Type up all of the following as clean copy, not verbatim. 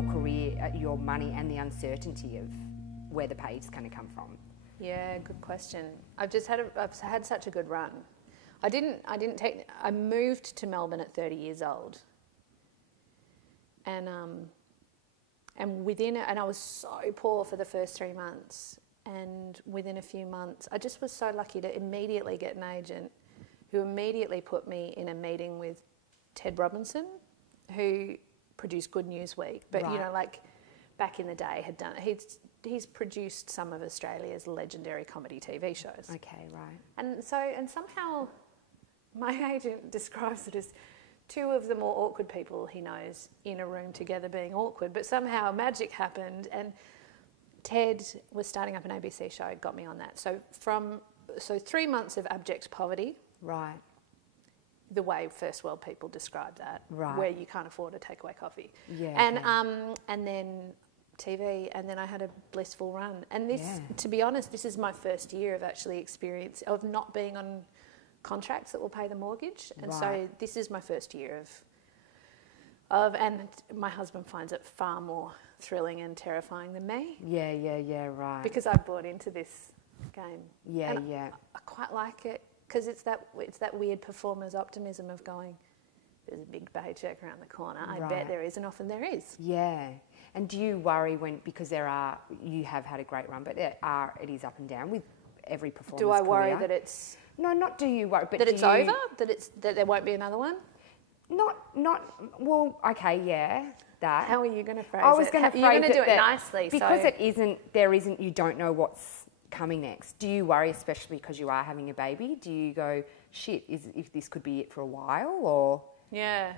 your career, your money, and the uncertainty of where the pay is going to come from? Yeah, good question. I've had such a good run. I moved to Melbourne at 30 years old, and I was so poor for the first 3 months, and within a few months, I just was so lucky to immediately get an agent who immediately put me in a meeting with Ted Robinson, who produced Good News Week, but Right. you know, like back in the day, he's produced some of Australia's legendary comedy TV shows. Okay, right. And somehow my agent describes it as two of the more awkward people he knows in a room together being awkward, but somehow magic happened, and Ted was starting up an ABC show, got me on that. So 3 months of abject poverty. Right. The way first world people describe that, Right. where you can't afford a takeaway coffee. Yeah. And then TV, and then I had a blissful run. And this, to be honest, this is my first year of actually of not being on contracts that will pay the mortgage. And so Right. this is my first year and my husband finds it far more thrilling and terrifying than me. Yeah, right. Because I bought into this game. Yeah, And yeah. I quite like it. Because it's that weird performer's optimism of going, there's a big paycheck around the corner. I bet there is, and often there is. Yeah. And do you worry because you have had a great run, but it is up and down with every performance Do I worry career. that it's... No, not do you worry, but that it's over? That there won't be another one? Well, okay, yeah, that. How are you going to phrase it? I was going to phrase You're going to do it that nicely. Because you don't know what's coming next. Do you worry, especially because you are having a baby? Do you go, shit, if this could be it for a while, or? Yeah,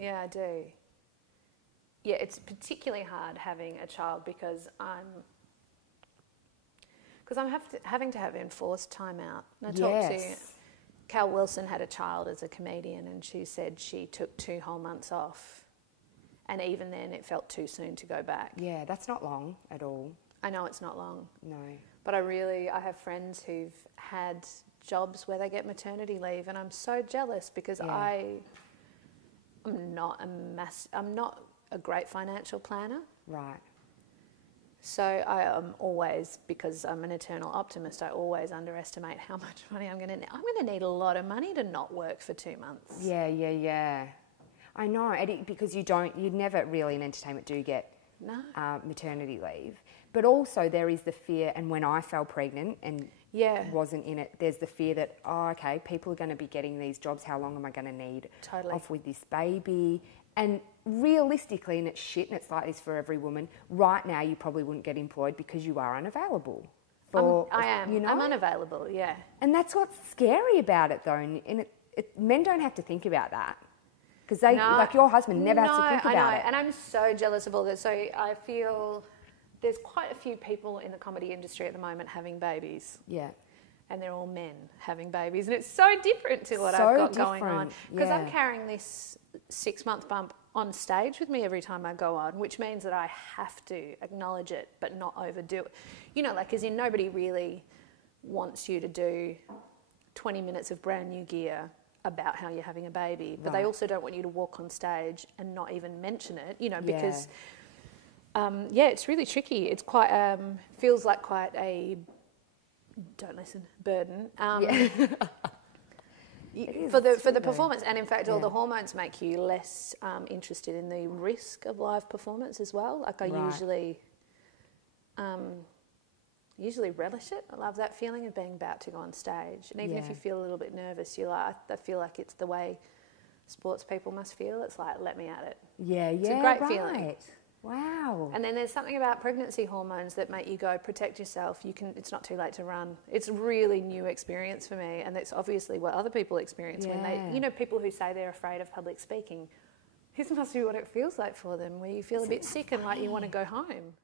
I do. Yeah, it's particularly hard having a child because I'm having to have enforced time out. And I talked to Cal Wilson, had a child as a comedian, and she said she took 2 whole months off, and even then it felt too soon to go back. Yeah, that's not long at all. I know it's not long. No. But I have friends who've had jobs where they get maternity leave, and I'm so jealous because I'm not a great financial planner. Right. So I am always, because I'm an eternal optimist, I always underestimate how much money I'm going to need. I'm going to need a lot of money to not work for 2 months. Yeah. I know, because you never really in entertainment do get maternity leave. But also there is the fear, and when I fell pregnant and wasn't in it, there's the fear that, people are going to be getting these jobs. How long am I going to need off with this baby? And realistically, and it's shit, and it's like this for every woman, right now you probably wouldn't get employed because you are unavailable. I am. You know? I'm unavailable, yeah. And that's what's scary about it, though. And men don't have to think about that. Because like your husband never has to think about it. And I'm so jealous of all this. So I feel there's quite a few people in the comedy industry at the moment having babies. Yeah. And they're all men having babies. And it's so different to what I've got going on. Because I'm carrying this 6-month bump on stage with me every time I go on, which means that I have to acknowledge it but not overdo it. You know, like, as in nobody really wants you to do 20 minutes of brand new gear about how you're having a baby, but they also don't want you to walk on stage and not even mention it, you know, because, it's really tricky. It's quite, feels like quite a, don't listen, burden. For the performance, and in fact all the hormones make you less interested in the risk of live performance as well. Like I usually relish it. I love that feeling of being about to go on stage, and even if you feel a little bit nervous, I feel like it's the way sports people must feel. It's like, let me at it. It's a great feeling. Wow. And then there's something about pregnancy hormones that make you go, protect yourself. It's not too late to run. It's a really new experience for me, and that's obviously what other people experience when they, people who say they're afraid of public speaking. This must be what it feels like for them, where you feel a bit sick and like you want to go home.